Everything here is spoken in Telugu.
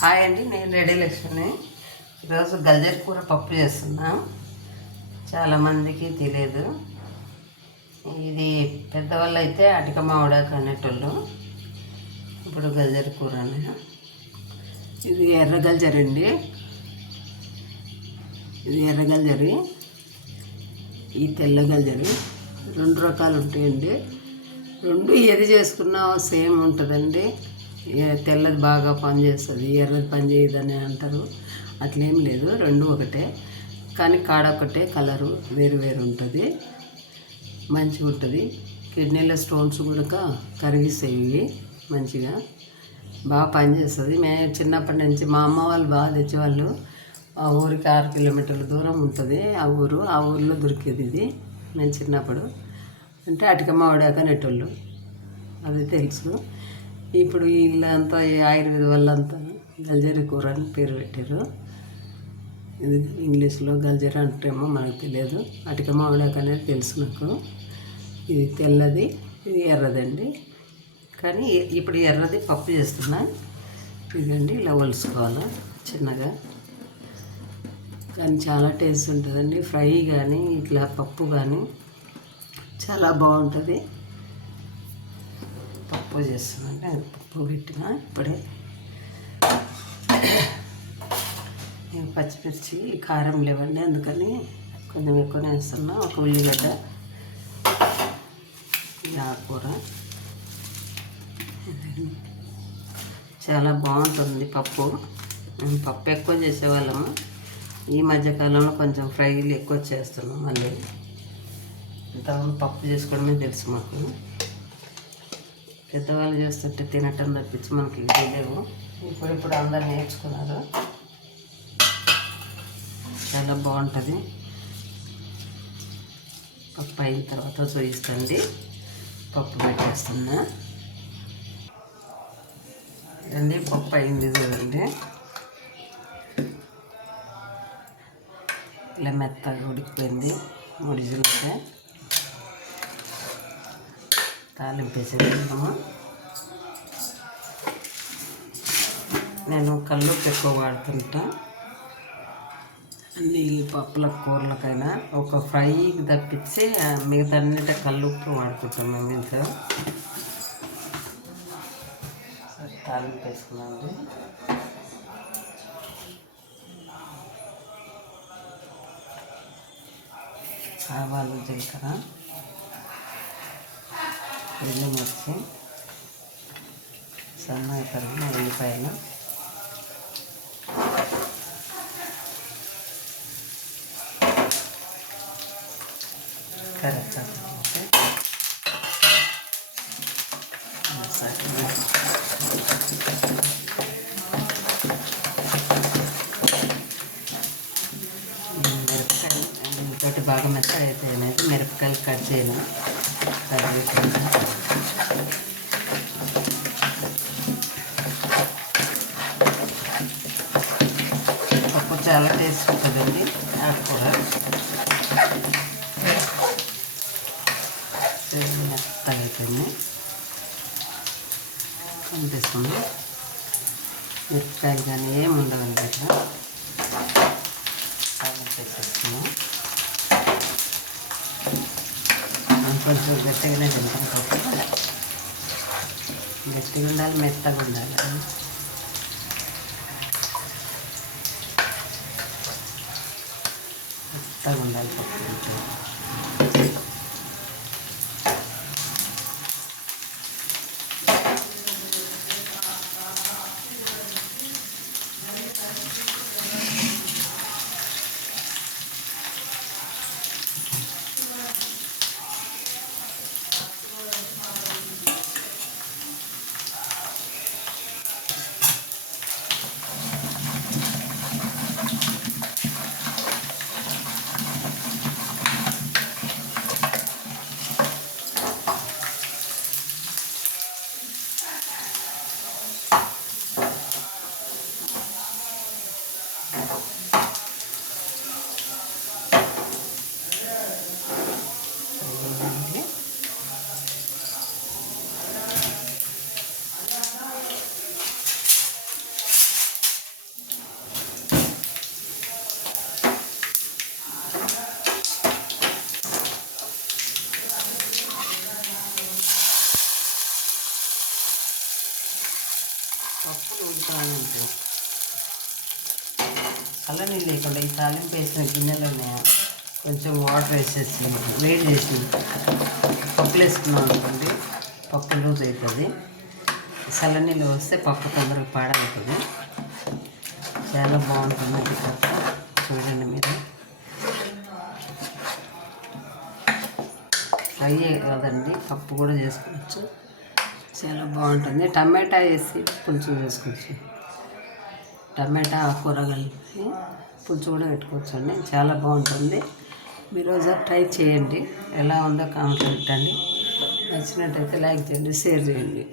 హాయ్ అండి, నేను రెడీ లక్ష్మిని. ఈరోజు గల్జర్ కూర పప్పు చేస్తున్నా. చాలామందికి తెలియదు. ఇది పెద్దవాళ్ళు అయితే అటిక మామిడాకు అనేటోళ్ళు. ఇప్పుడు గల్జర్ కూర అని. ఇది ఎర్ర గల్జర్ అండి. ఇది ఎర్ర గల్జరి, ఈ తెల్ల గల్జరి. రెండు రకాలు ఉంటాయండి. రెండు ఏది చేసుకున్నా సేమ్ ఉంటుందండి. తెల్లది బాగా పనిచేస్తుంది, ఎర్రది పని చేయదని అంటారు. అట్లేం లేదు, రెండు ఒకటే. కానీ కాడ ఒకటే, కలరు వేరు వేరు ఉంటుంది. మంచిగా ఉంటుంది. కిడ్నీలో స్టోన్స్ కూడా కరిగిస్తాయి. మంచిగా బాగా పనిచేస్తుంది. మేము చిన్నప్పటి నుంచి మా అమ్మ వాళ్ళు బాగా తెచ్చేవాళ్ళు. ఆ ఊరికి 6 కిలోమీటర్ల దూరం ఉంటుంది ఆ ఊరు. ఆ ఊరిలో దొరికేది ఇది. నేను చిన్నప్పుడు అంటే అటిక మామిడాకు అనేటోళ్ళు, అది తెలుసు. ఇప్పుడు వీళ్ళంతా ఆయుర్వేద వాళ్ళంతా గల్జరి కూర అని పేరు పెట్టారు. ఇది ఇంగ్లీష్లో గల్జరి అంటేమో మనకు తెలియదు. అటిక మామిడాకు అనేది తెలుసు నాకు. ఇది తెల్లది, ఇది ఎర్రదండి. కానీ ఇప్పుడు ఎర్రది పప్పు చేస్తున్నా. ఇదండి ఇలా వలుసుకోవాలి చిన్నగా. కానీ చాలా టేస్ట్ ఉంటుందండి. ఫ్రై కానీ ఇట్లా పప్పు కానీ చాలా బాగుంటుంది. పప్పు చేస్తానంటే అది పప్పు పెట్టిన ఇప్పుడే. నేను పచ్చిమిర్చి కారం లేవండి, అందుకని కొంచెం ఎక్కువనే వేస్తున్నా. ఒక ఉల్లిగడ్డ, ఆకుకూర. చాలా బాగుంటుంది పప్పు. మేము పప్పు ఎక్కువ చేసేవాళ్ళము. ఈ మధ్యకాలంలో కొంచెం ఫ్రైలు ఎక్కువ చేస్తున్నాం. మళ్ళీ ఇంతకుముందు పప్పు చేసుకోవడమే తెలుసు మాకు. పెద్దవాళ్ళు చేస్తుంటే తినటం తప్పించి మనకి తెలియవు. ఇప్పుడు అందరు నేర్చుకున్నారు. చాలా బాగుంటుంది. పప్పు అయిన తర్వాత చూపిస్తుంది. పప్పు పెట్టేస్తున్నా. ఇదండి పప్పు అయింది చూడండి. ఇలా మెత్తగా ఉడికిపోయింది. 3 విజిల్స్. తాలింపు వేసేద్దాము. నేను కల్లుప్పు ఎక్కువ వాడుతుంటా అన్ని పప్పుల కూరలకైనా. ఒక ఫ్రైకి తప్పించి మిగతా అన్నిటి కల్లుప్పు వాడుకుంటాం మేము ఇంట్లో. తాలింపు వేసుకున్నామండి. ఆవాలు, జీలకర్ర, ఎండుమిర్చి, సన్నగా తరిగిన ఉల్లిపాయలు, కరివేపాకు, మిరపకాయలు ఇంకోటి బాగా మెత్తగా అయితే అనేది మిరపకాయలు కట్ చేయను. కరివేపాకు, పప్పు చాలా టేస్ట్ ఉంటుందండి. ఆకుకూర మెత్తగా అయిపోయింది కనిపిస్తుంది. మిరపకాయలు కానీ ఏమి ఉండవండి. ఇట్లా వేసేస్తున్నాం. కొంచెం గట్టిగానే తింటాం పప్పు. గట్టిగా ఉండాలి, మెత్తగా ఉండాలి. మెత్తగా ఉండాలి పప్పు. పప్పులు ఉడుకుతూ ఉంటాయి. చల్లనీళ్ళు లేకుండా ఈ తాలింపు వేసిన గిన్నెలోనే కొంచెం వాటర్ వేసేసి వేడి చేసి పప్పులు వేసుకున్నాం అనుకోండి, పప్పు లూజ్ అవుతుంది. చల్లనీళ్ళు వస్తే పప్పు తొందరగా పాడవుతుంది. చాలా బాగుంటుంది అది పప్పు. చూడండి మీరు, ఫ్రై కదండి, పప్పు కూడా చేసుకోవచ్చు. చాలా బాగుంటుంది. టమాటా వేసి పులుసు చేసుకోవచ్చు. టమాటా కూర కలిపి పులుసు కూడా పెట్టుకోవచ్చు అండి. చాలా బాగుంటుంది. మీరు ఒకసారి ట్రై చేయండి. ఎలా ఉందో కామెంట్ పెట్టండి. నచ్చినట్టయితే లైక్ చేయండి, షేర్ చేయండి.